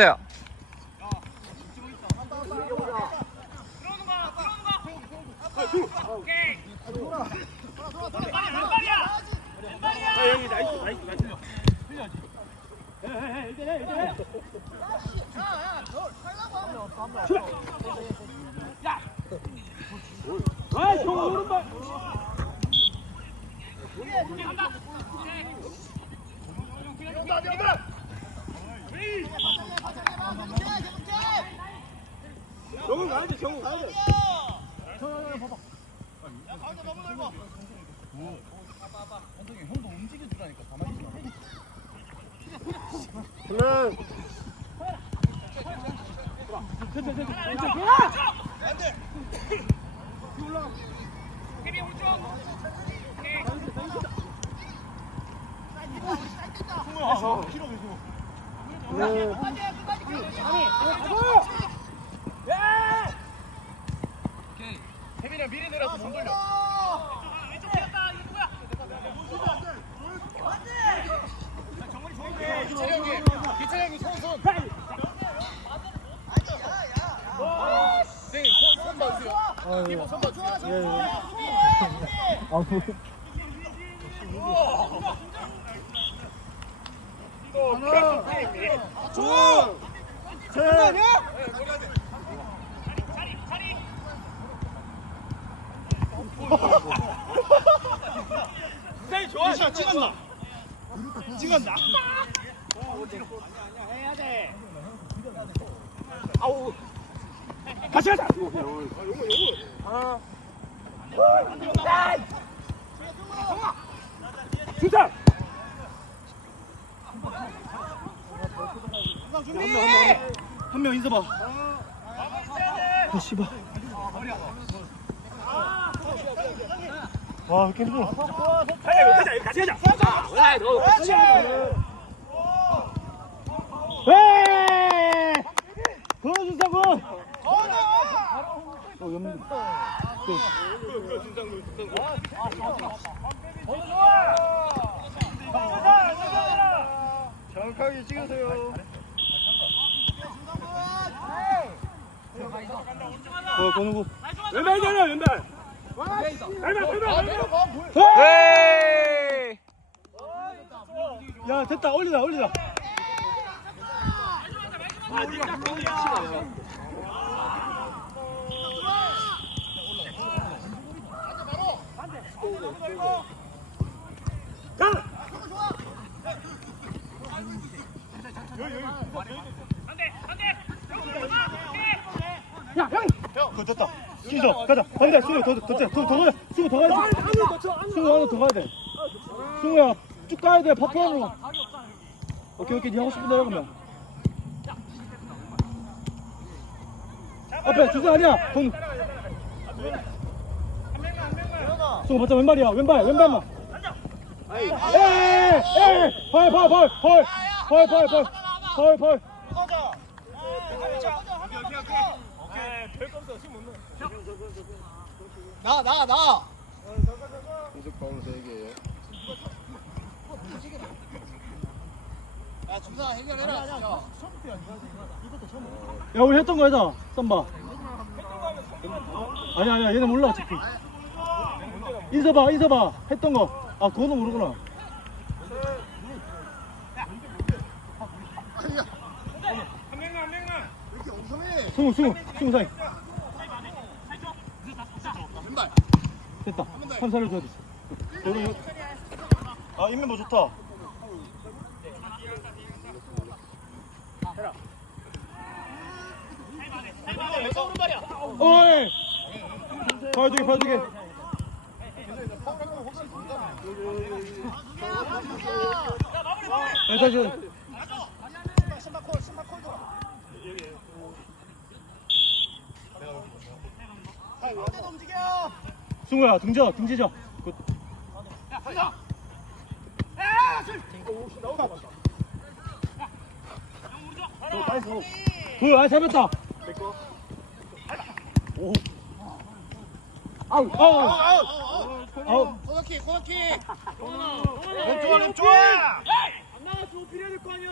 야. 오른발. 정훈 가야 돼, 정훈 가야 돼. 야, 가운데 너무 넓어. 원석이 형도 움직여주라니까 가만히 있어. 그만. 안 돼. 혜빈 오른쪽. 오케이. 사이드 된다, 사이드 된다. 승우야, 길어, 왜 그거. 태민이랑 미리 내려서 못 돌려. 기차량이, 기차량이 손, 손. 네, 손, 손 봐주세요. 아, 예. 기복 손 봐주세요. 예, 예. 아, 뭐. 아, 뭐. 아, 뭐. 하나, 둘, 셋. 세이 좋아. 이샷 찍었나? 찍었나? 아니야, 해야 돼. 아우. 같이 가자. 하나. 둘, 셋. 한명 인사 봐. 아 씨발. 와 이렇게 힘들어. 같이 하자. 같이 하자. 건우준 장군. 어 염. 준장군 준장군. 건우 좋아. 정확하게 찍으세요. 어, 권우구. 왼발. 왼발, 왼발. 헤이! 야, 됐다. 올리자, 올리자. 야, 형! 그거 됐다. 기서 가자. 반대, 승우 더, 더, 더, 더, 더 가자. 승우 더 가야 돼. 승우 하나 더 가야 돼. 승우야, 쭉 가야 돼. 파파로. 오케이, 오케이. 니 하고 싶은 대로 그러면. 앞에 주자 아니야. 동. 승우 맞자 왼발이야. 왼발, 왼발만. 에이, 에이, 벌, 벌, 벌, 벌, 벌, 벌, 벌, 벌, 벌. 나, 나, 나. 야, 중사 해결해라. 야. 야. 우리 했던 거 하자 썸바. 아니야 아니야. 얘네 몰라 어차피 인서봐 인서봐. 했던 거아 그거는 모르구나. 승우 승우. 승우 사이 됐다. 삼사를 줘야 돼. 너는 뭐- 아 인민보 좋다. 어이. 발두개 발두개. 야 다시. 내가 움직여. 승우야 등져 등지죠 굿. 너 빨리 서. 굿, 아 잡았다 오. 아우 아우 아우 코너킥 코너킥 왼쪽 왼쪽 안 나가서 오피려 될거 아니야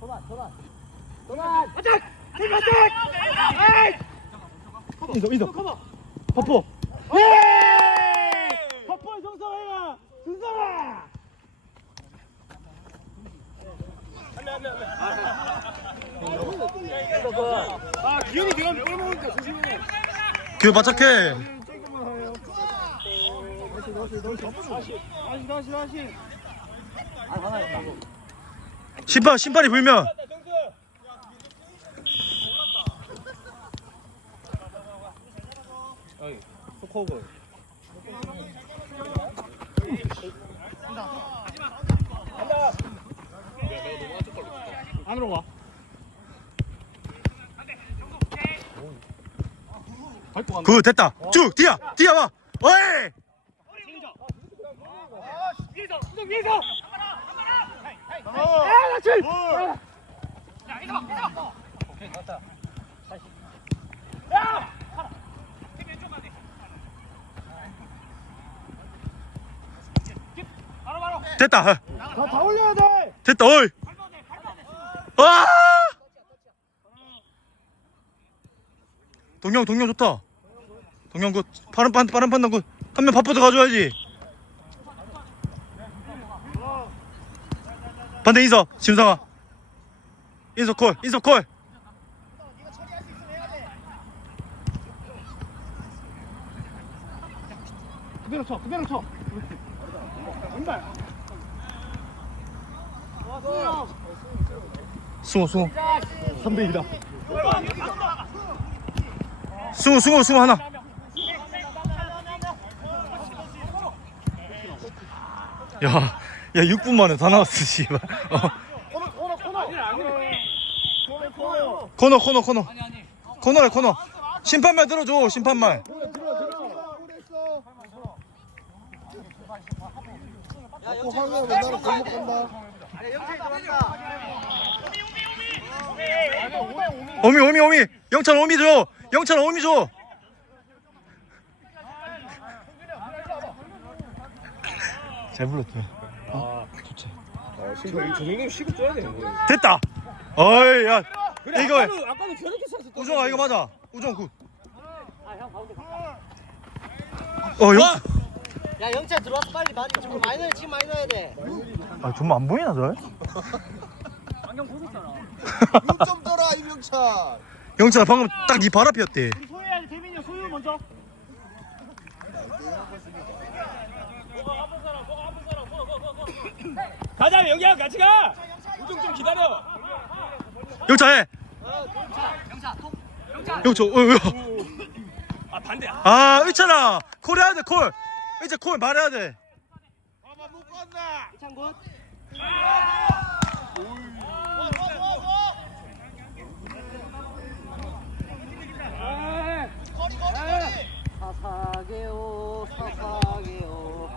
전환 전환 전환 아작! 아작! 아작! 인서 퍼포. 예! 퍼포의 정성아야 준성아! 아 기현이 내가 빼먹으니까 조심해. 그 바짝해. 다시 다시 다시. 심판 심판이 불면. 소코볼 안으로 와 그 됐다. 쭉 뛰어 뛰어 봐. 어이. 위에서 수동 위에서 아 그렇지 됐다. 어. 다, 다 올려야 돼 됐다. 어이. 와. 동영 동영 좋다. 동영 굿. 빠른 판 빠른 판단 굿. 한 명 바쁘도 가져야지. 반대 인서 심상아. 인서 콜 인서 콜. 그대로 쳐 그대로 쳐 왼발 승호 승호 3대2다 승호 승호 승호 하나. 야, 야 6분 만에 다 나왔어, 씨발. 어. 코너 코너 코너 코너 코너 코너 코너. 코너야 코너. 심판말 들어줘, 심판말. 들어 자꾸 하면 맨날 골목 간다. 오미 오미 오미. 영찬 오미 줘. 영찬 오미 줘. 잘 불렀다. 지금 조명님 시급 줘야 되는 거야 됐다. 어이 야. 이거 아까도, 아까도 저렇게 때 우정아 이거 맞아. 우정 굿. 어 영. 야 영차 들어와서 빨리 많이 좀 많이 넣어야 지금 많이 넣어야 돼. 아 정말 안 보이나 저? 좀 떠라 임영차. 영찬아 방금 딱 네 발 앞이었대. 소유해야지 재민이 형 소유 먼저 가자 여기야 같이 가 우정 좀 기다려 영찬 해. 영찬. 어, 왜? 아 반대야 아 의찬아 콜 해야 돼 콜. 이제 콜 말해야 돼. 창군. 사사게요 사사게요.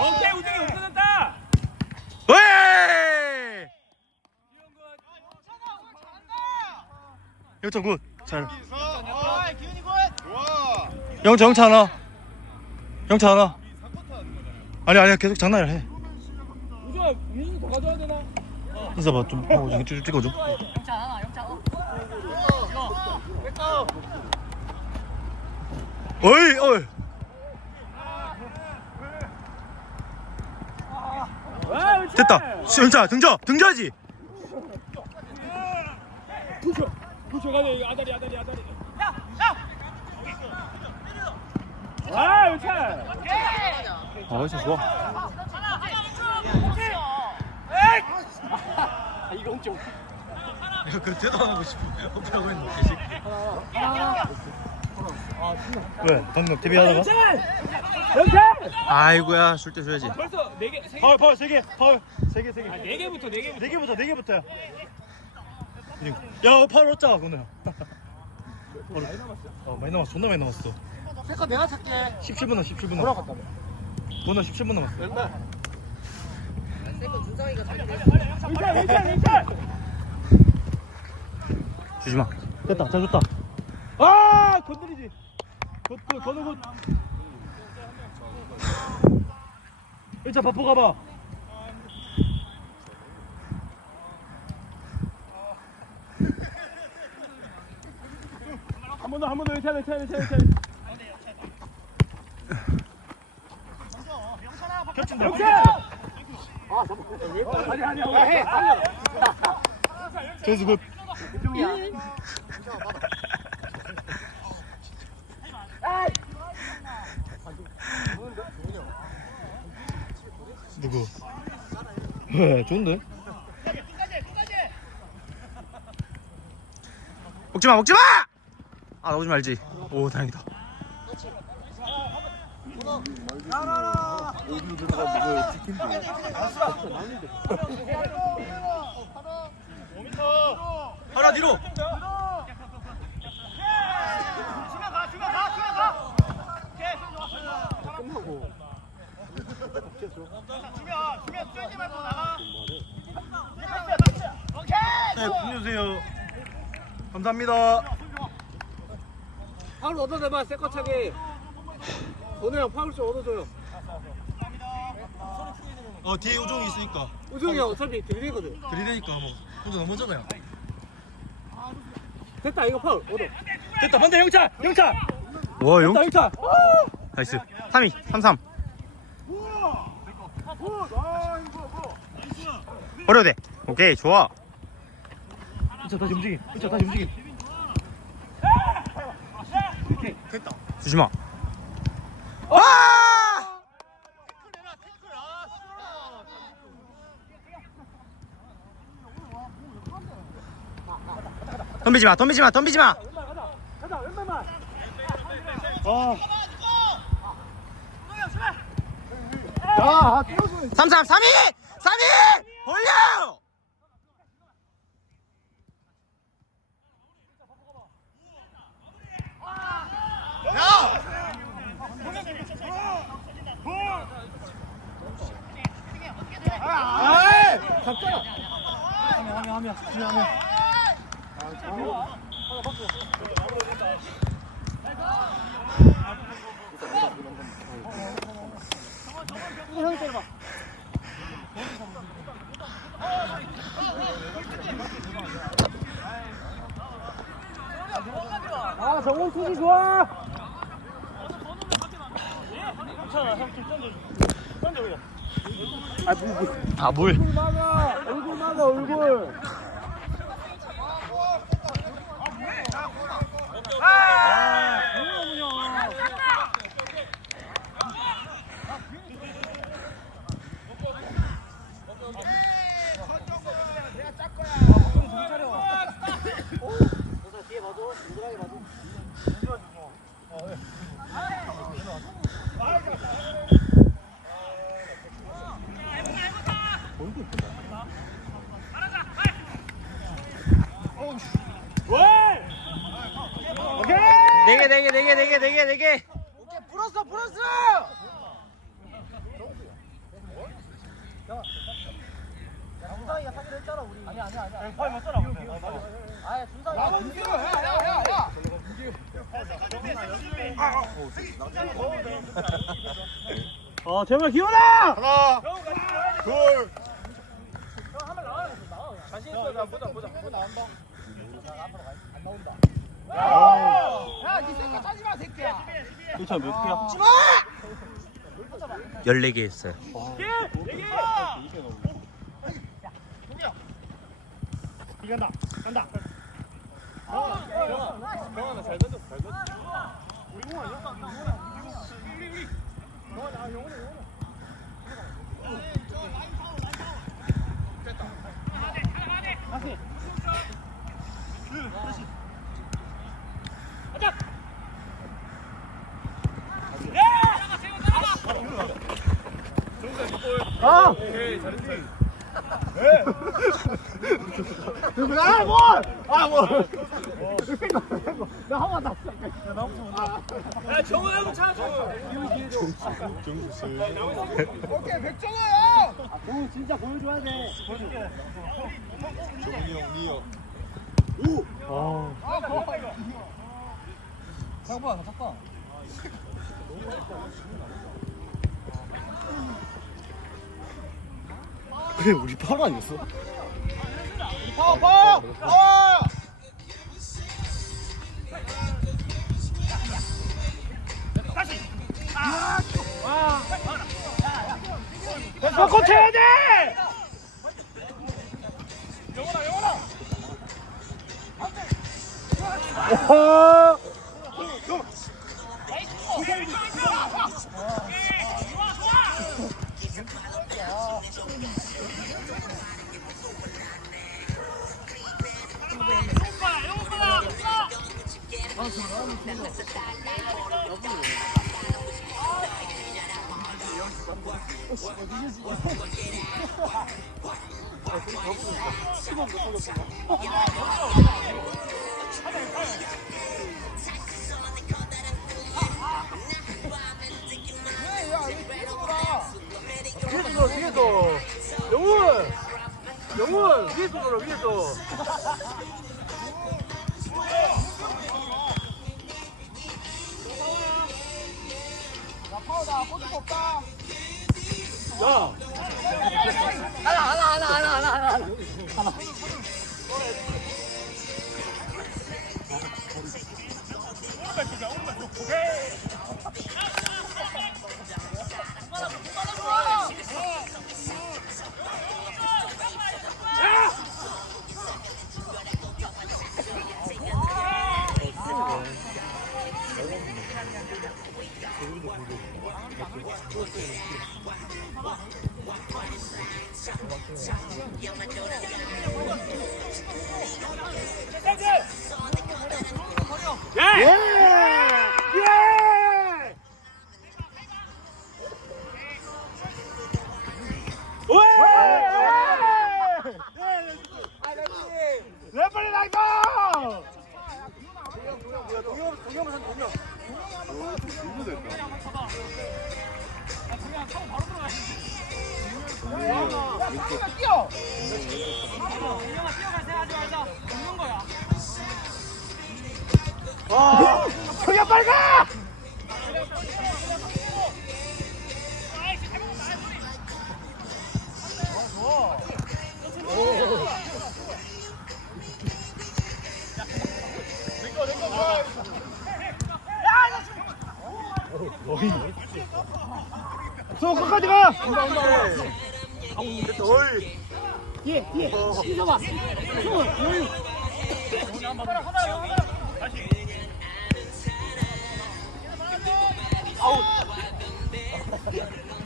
오케이 우정이 없어졌다 왜? 영찬 굿. 잘. 좋아. 영찬 영찬 하나. 영찬 하나. 아니 아니야 계속 장난을 해. 우정아 민수 더 가져야 되나? 인사 봐 좀 하고 좀 찍- 찍어줘. 영차 하나 영차. 어. 어이 어이. 와 그렇지 됐다. 영찬 등져 등져야지. 부셔 여기 아다리 아다리 아다리 와 그렇지 아 영찬 좋아. 아 이거 좀 이거 그 대도 안 하고 싶어. 없다고 했는데. 왜? 방금 TV 하다가? 그렇지 아이고야 술때 줘야지. 벌써 네개 파울 파울 세 개. 파울 세개세 개. 네 개부터 네 개부터 네 개부터 네 개부터야. 야 파울 얻자 오늘. 많이 남았어 어 많이 남았어. 존나 많이 남았어. 세컨 내가 찾게. 17분 남 17분 남. 돌아갔다며 번호 17분 남았어. 세컨 준상이가. 괜찮아 괜찮아 괜찮아 주지 마. 됐다. 잘 줬다. 아 건드리지 건우 굿 영차 바포 가봐. 한 번 더, 한 번 더, 괜찮아, 괜찮아, 괜찮아, 괜찮아. 겹친다. 영차! 아니, 아니, 아니, 해. 재수 굿. 누구? 네, 좋은데? 먹지 마, 먹지 마! 아, 나오지 말지. 오, 다행이다. 하나 뒤로. 네, 분주세요. 감사합니다. 파울 얻어내봐 세컨 차게 오늘 형 파울 좀 얻어줘요 어, 뒤에 우종이 있으니까. 우승이 형 어차피 들리거든 들이대니까 뭐. 근데 넘어잖아요. 됐다 이거 파울 얻어 됐다, 반대 영차! 영차! 와, 영. 됐다, 영차! 나이스. 3위, 33. 버려도 돼. 오케이, 좋아. 영차 다시 움직임. 영차 다시 움직임. 주지 마. 와! 덤비지 마, 덤비지 마, 덤비지 마. 아. 야, 뛰어줘. 33, 3위! 3위! 올려! 잡잖아. 하면, 하면, 하면, 하면, 하면. 아, 정원 투지 좋아. 아, 물. 얼굴 막아, 얼굴 막아, 얼굴. 오케이. 네 개, 네 개, 네 개, 네 개, 네 개, 네 개. 오케이 불었어 불었어 야 준상이가 사기로 했잖아 우리 아니 아니 아니 파이 맞잖아. 아야 준상이가 어, 제발 기훈아! 하나, 둘. 영차 몇 개야? 14개 했어요. 간다, 간다. 아! 아, 뭘! 아, 뭘! 나 한번 다 야, 정우 형 찾아줘. 오케이, 백정호야! 오, 진짜 보여줘야 돼. 보여줄게. 정우 형, 니요. 오! 아, 이거. 잠깐만, 잠깐. 그래 우리 파울 아니었어? 파워 파워 파워 너 고쳐야 돼! 영원아! 뒤에서 돌 아 뒤에서 영훈 영훈 위에서 돌아 위에서 不用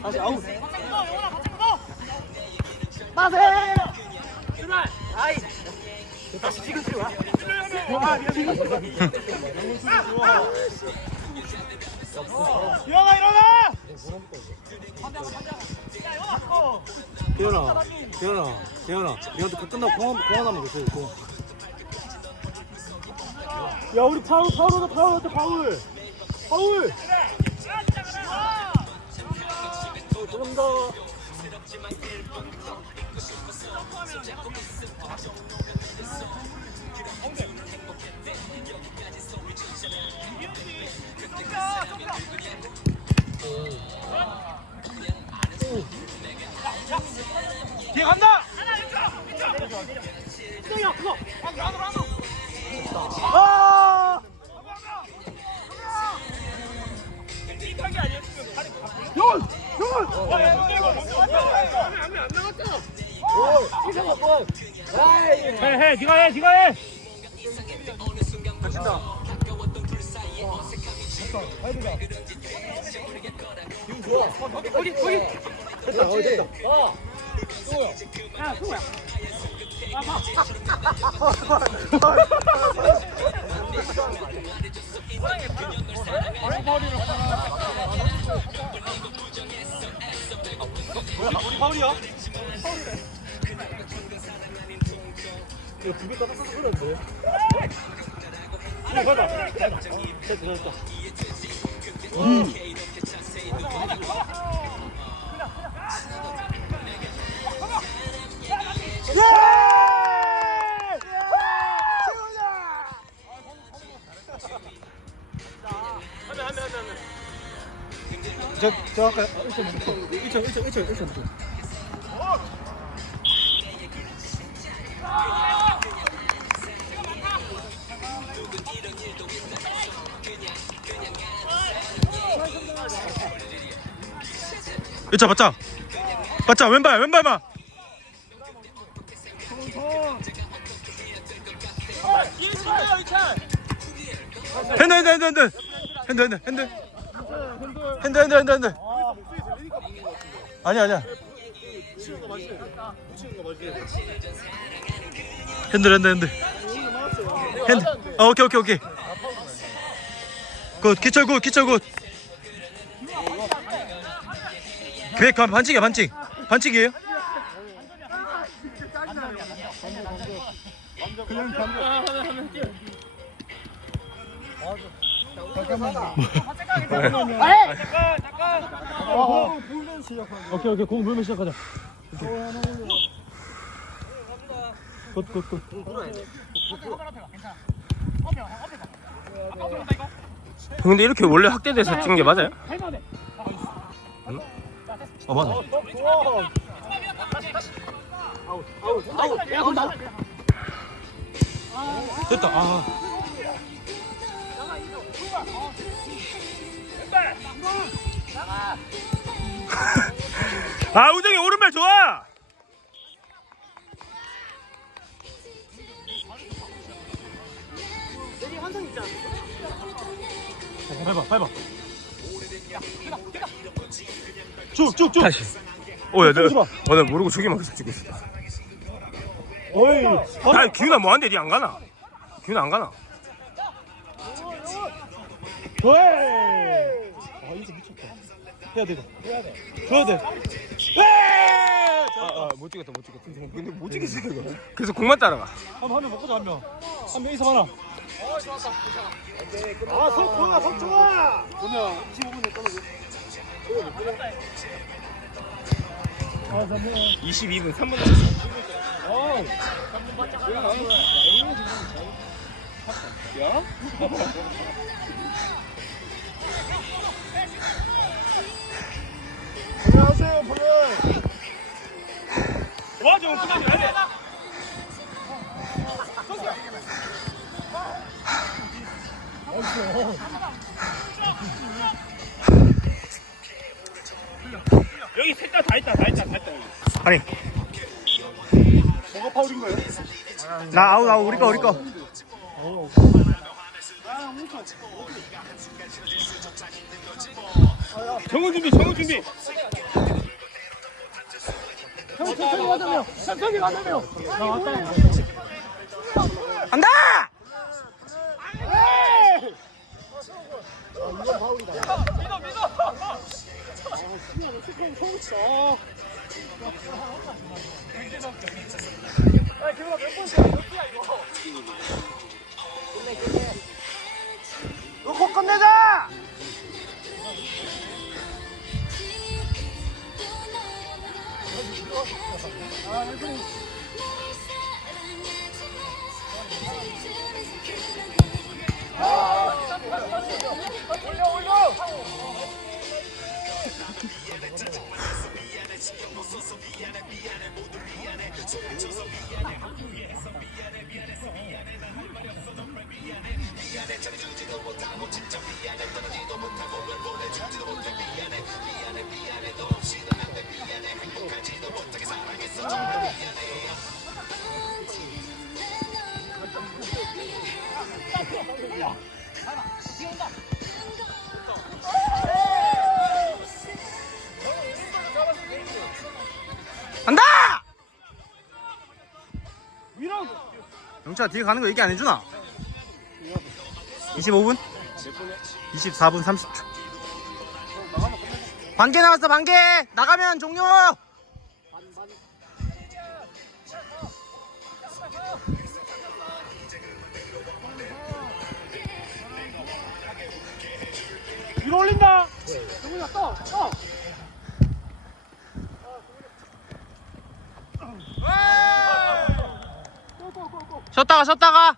다시 아웃. 빠세. 출발. 아이. 다시 지금 들어와. 아, 지금 들어와. 일어나 일어나. 대현아 대현아 대현아 얘한테 그 끝나고 공, 공 하나만 줬어 공 야 우리 파울 파울 얻어 파울 얻어 파울. 파울. 어, 조금 더. 뒤 해, 해, 네가 해, 네가 해. 됐다 어 됐다 우리 파울이야? 이거 두개 까딱 써서 그러는데. 야. 됐다, 됐다. 음. 저, 저 아까 1점 1점 1점 1점 1점 1점 이차 받자. 받자 왼발 왼발만. 핸드 핸드 핸드 핸드. 핸드 핸드 핸드. 핸드 핸드 핸드 핸드. 아니야 아니야. 핸드 핸드. 핸드. 어 오케이 오케이 오케이. 굿 기철 굿 기철 굿 그게 그 반칙이야 반칙. 반칙이에요? 오케이 오케이. 공 물면 시작하자. 굿굿 굿. 근데 이렇게 원래 확대돼서 찍는 게 맞아요? 어 맞아. 됐다. 아. 아 우정이 오른발 좋아! 밟아. 밟아 쭉쭉쭉. 다시. 오야 내가 봐. 어, 나 모르고 저기만 계속 찍고 있어. 어이 아니 기훈아 뭐한데? 니안 가나? 기훈아 안 가나? 왜? 아 이제 미쳤다. 해야 돼 해야 돼. 줘야 돼. 아못 찍었다 못 찍었다. 근데 못 찍겠어 이거. 그래서 공만 따라가. 한명 한명 먹고 한명한 명 이상 하나 아 속 좋아 속 좋아. 그러면 25분에 떨어져 22분 3분 남았어. 어우. 안녕하세요, 보면. 와, 저 끝까지 어이 여기 셋 다 다 있다 다 있다 다 있다. 여기. 아니. 뭐가 파울인 거예요? 나 아웃 아웃. 우리 거 우리 거. 정훈 준비 정훈 준비. 천천히 가자며 천천히 가자며 나 왔다. 간다 아, 기분아 몇 번째? 영차 뒤에 가는 거 얘기 안 해주나? 25분? 24분 30초. 반개 나왔어 반개! 나가면 종료! 밀어 올린다! 정훈아 떠 떠 쉬었다가 쉬었다가